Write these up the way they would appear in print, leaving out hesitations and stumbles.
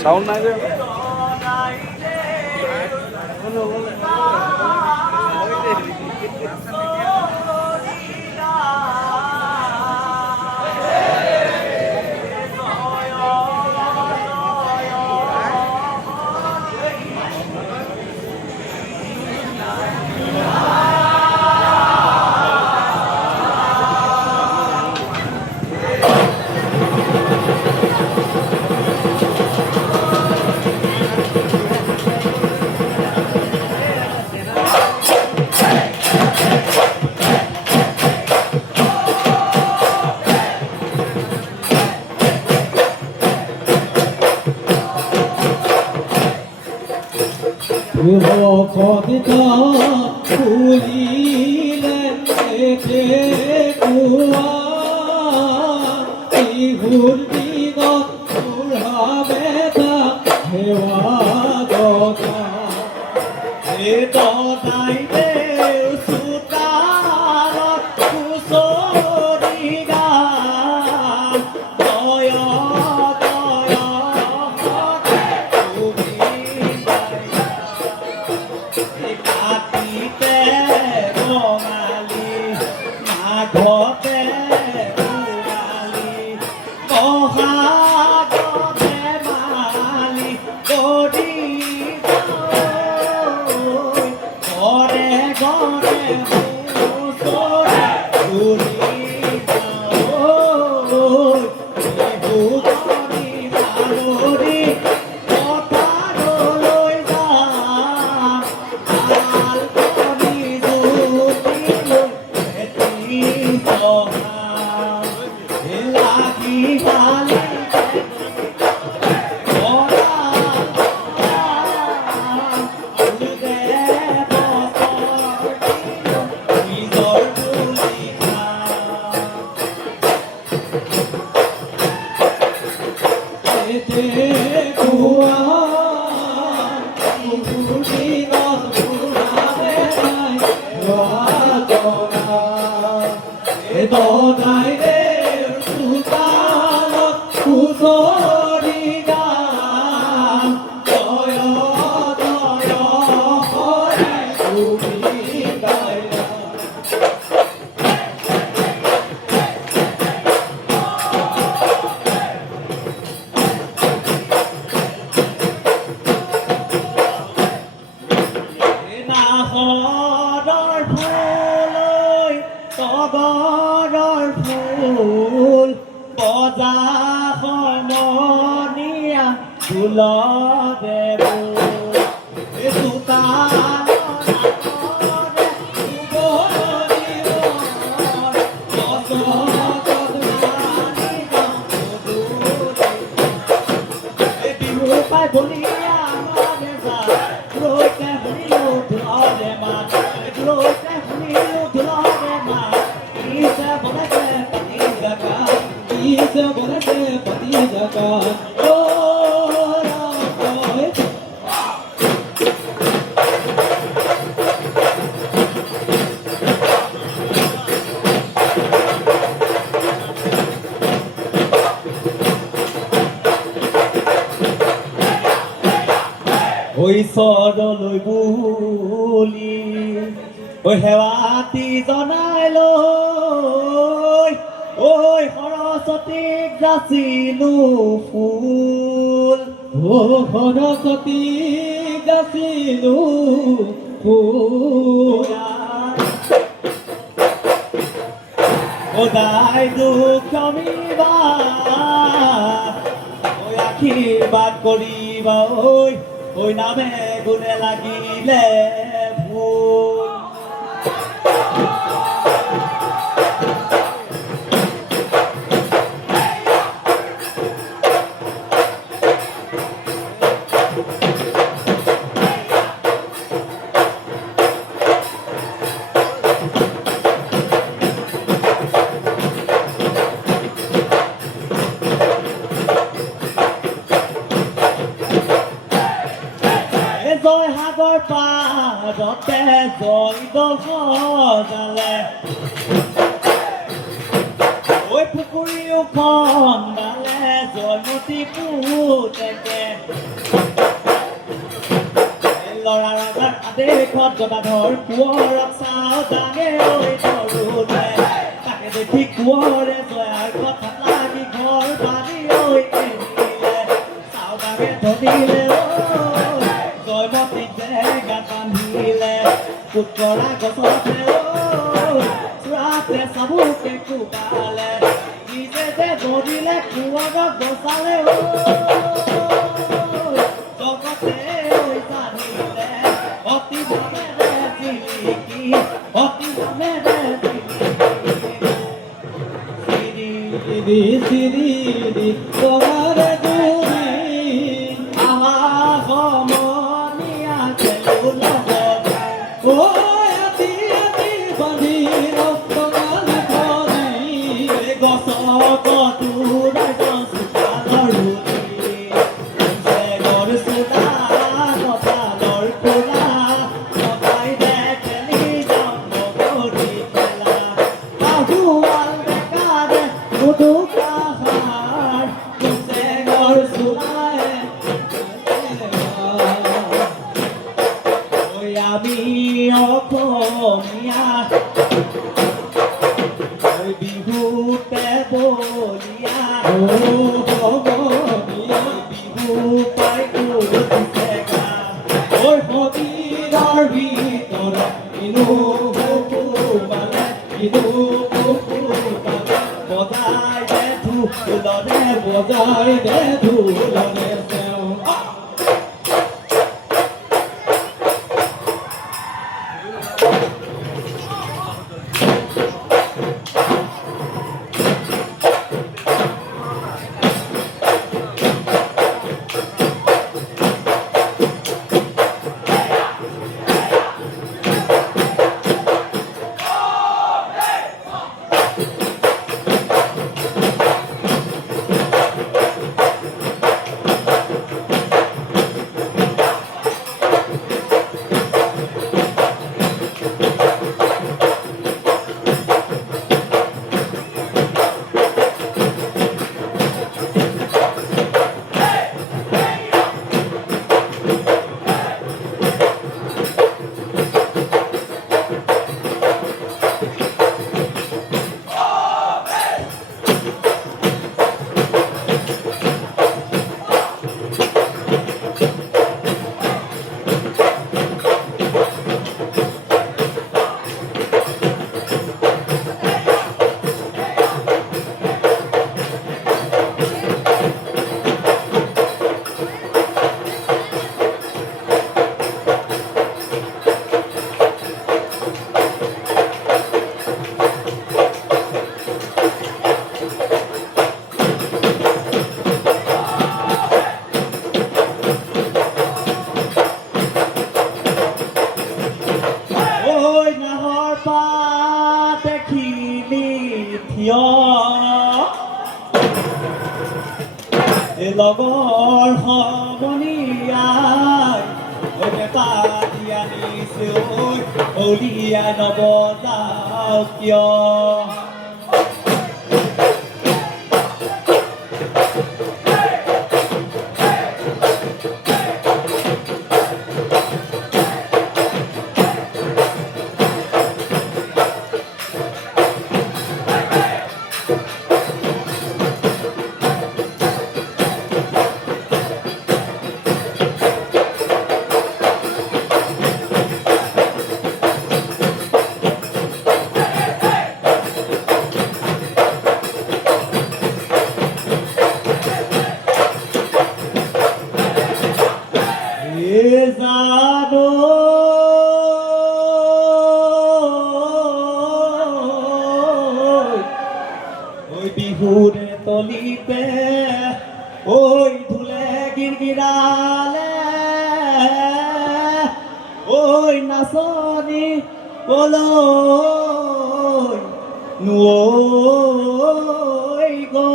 Sound নাই যে কবিতা ফুলিলে কুয়া ইহুর দিনত বুঢ়াবে সেৱা দতা এ দতাইতে চোতালত কুচৰি গান দয় কাটিতে বঙালী মাঘতে বুঢ়ালী বহাগতে মালি কৰি ঘৰে ঘৰে হুঁচৰি ঘূৰি বিহু কৰি মাৰি পথাৰলৈ যাম আল কৰি জুতিলৈ লাগি ভালে টগৰৰ ফুল বজা সমনীয়া ফুল দেৱ ঈশ্বৰলৈ বুলি সেৱাতি জনাই লৈ ঐ সৰস্বতীক যাচিলো ফুল সৰস্বতীক যাচিলো ফুল সদায় দুখ কমিবা আশীর্বাদ করিবা ওই নামে গুণে লাগিলে ভুল জয় সাগৰ পাৰতে জয় দলে ঐ পুখুৰী উখন ডালে জয়মতী পুতেকে ল'ৰা ৰজাৰ আদেশত গদাধৰ কোঁৱৰক চাওঁ দাঙে ঐ ধৰোতে তাকে দেখি কোঁৱৰে জয়াৰ কথাত লাগি ঘৰ বান্ধি ঐ এৰিলে চাওঁ দাঙে ধৰিলে জয়মতীক যে গাত বান্ধিলে পুতৰা গছতে চোৰাতে চাবুকে কোবালে নিজে যে ধৰিলে কোঁৱৰক বচালে জগতে জানিলে অতি নামেৰে জিলিকি অতি নামেৰে জিলিকি চিৰি তোমাৰে দুৰি আহা সমনীয়া খেলো লগত আতি আতি বান্ধি ৰক্তগাল ধৰি গছক তোৰাই চোতালৰ ৰুলি জেগৰ চোতা কঁঠালৰ খোলা সদায় দেখেলি জন্ম কৰি খেলা আহুৱাল ডেকাৰে উদুকা সাৰ জেগৰ চোলাই আমি অসমীয়া বিহুতে বলিয়া বিহু পাই উঠিছে গা ঐ সতীৰৰ ভিতৰত ইনু মানে ইনু বজাই দে ঢোলৰে বজাই দে ঢোলৰে লগৰ সমনীয়াই পাতি আনিছো উলিয়াই নবজাও কিয় ওই ধুলে গিরগিরালে ওই নাচনি বলো নুই গো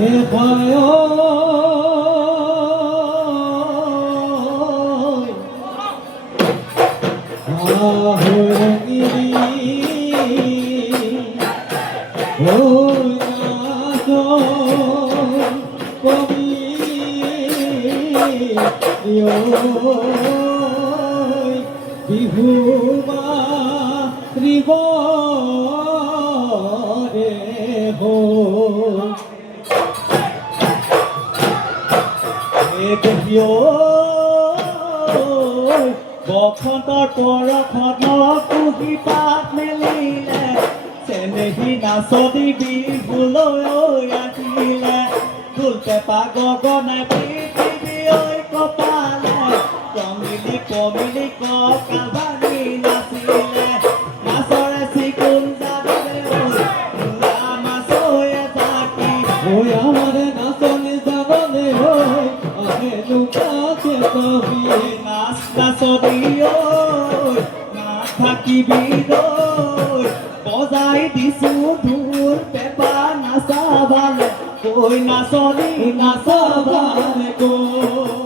এ ভয় বিহুমা ত্রিব রে হো দেখিও বসন্তৰ পৰখনত কুহি পাত মেলিলে চেনেহী নাচনি বিহুলৈ আহিলে ঢোল পেঁপা গগনাই পৃথিৱী ঐ কপালে কমিলি কমিলি ককাবাৰী নাচিলে নাচৰে চিকুণ যাবলে মুলা মাছয়ে থাকি ঐ আমাৰে নাচনি যাবলে ঐ আহে লুকাতে কবি নাচ নাচনি ঐ নাথাকিবি ঐ বজাই দিছো ঢোল পেঁপা নাচাবালে ঐ নাচনি নাচাবালে গৈ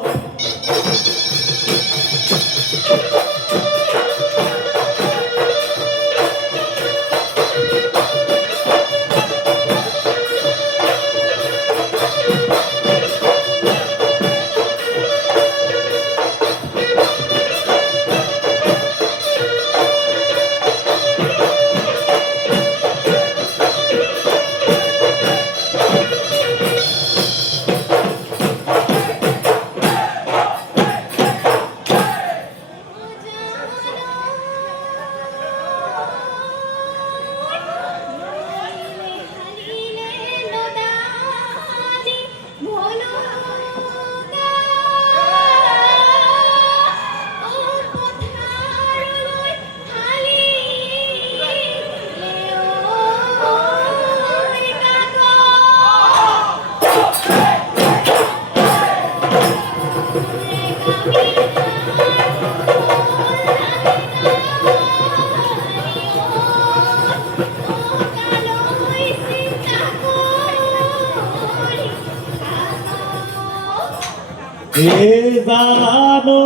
জানো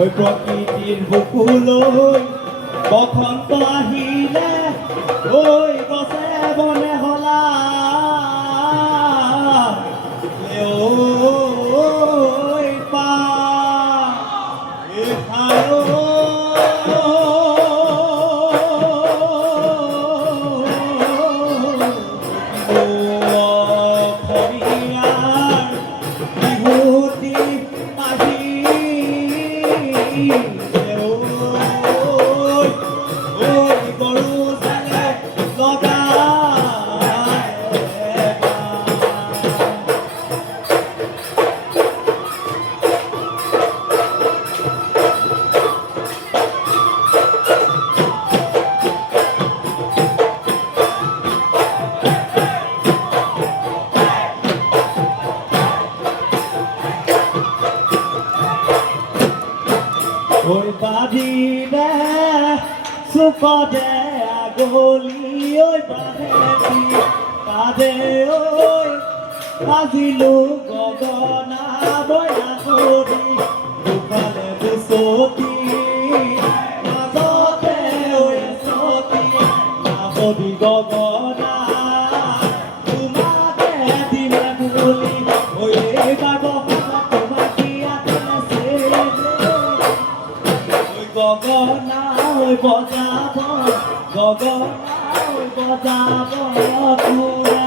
ওই প্রকৃতির বুকুলৈ বসন্ত আহিলে ওই গছে বনে হলা ওই পা ওই বাজিলে সুখদে আগলি ওই বাজেতি কাজে ওই বাজিলো গগনা বয়া করি দুফালে দুচতি মাজতে ওই চতি নাচবি গগনা তোমাকে দিলে বুলি ওই এইবাৰ গগনা ওই বজাব গগনা ওই বজাব তোরে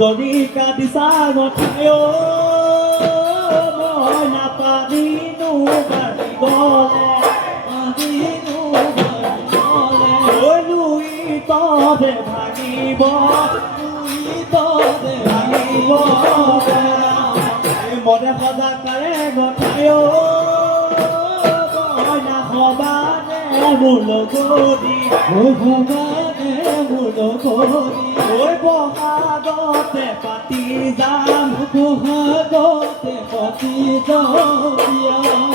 দৰি কাটিছা গঠায়ো মই নাপাদিনো বাঢ়িবলে লুই তবে ভাঙিব মনে সজাকাৰে গঠায়ো মই নাহবানে মোৰ লগৰী ভগৱানে মোৰ লগৰী বহাগতে পাতি যাম বহাগতে পাতি যাম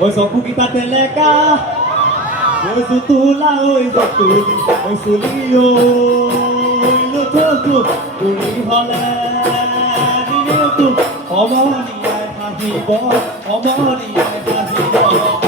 Oi só porque tá teleca, oi sutula, oi sutuli, oi sulio, oi no todo, oi hole, minuto, omoni ai hahibo, omoni ai hahibo.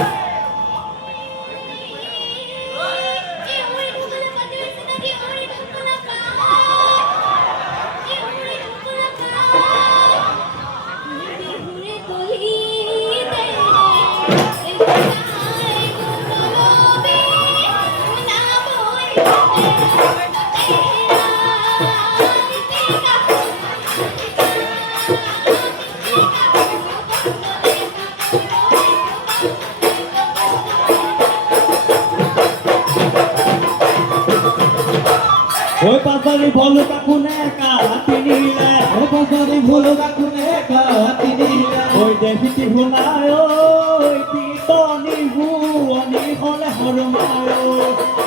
ওই পাশারি ভলো কাকুনে কাটি নিলে ওই পাশারি ভলো কাকুনে কাটি নিলে ওই দেখিতি ভুলায় ওই পিতনি হুৱনি হলে হৰমায়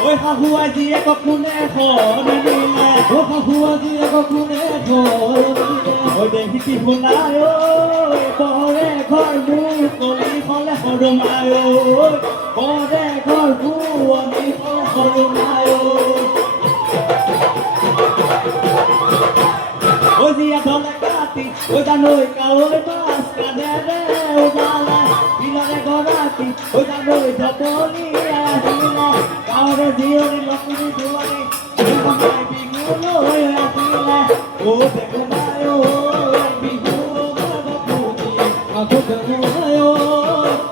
ওই শাহুৱাই জীয়েক কোনে খনে নিলে ওই শাহুৱাই জীয়েক কোনে খনে নিলে ওই দেখিতি ভুলায় ওই পৰে ঘৰ মোৰ কলি হলে হৰমায় পৰে ঘৰ হুৱনি হলে হৰমায় Ôi dia dona cati, ôi da noi caloi mas cadere o bala, ila de gorati, ôi da noi da toli asila, caore dio ni lokuni duani, oi mai bingulo oi asila, o de kumayo bingulo marba puti, aku kumayo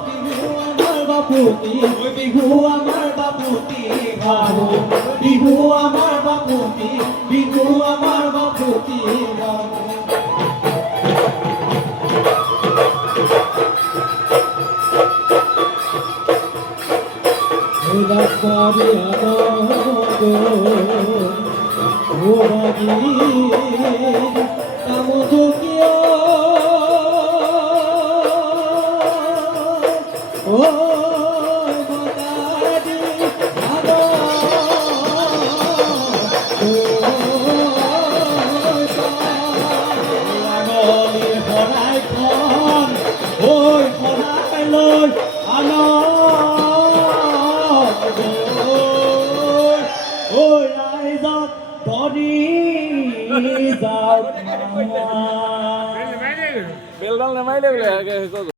bingulo marba puti, oi bingulo marba puti, babu, bingulo marba puti, bingulo marba puti, babu. Ôi khói bay lôi ano ôi lại giọt có đi giọt Beldang namanya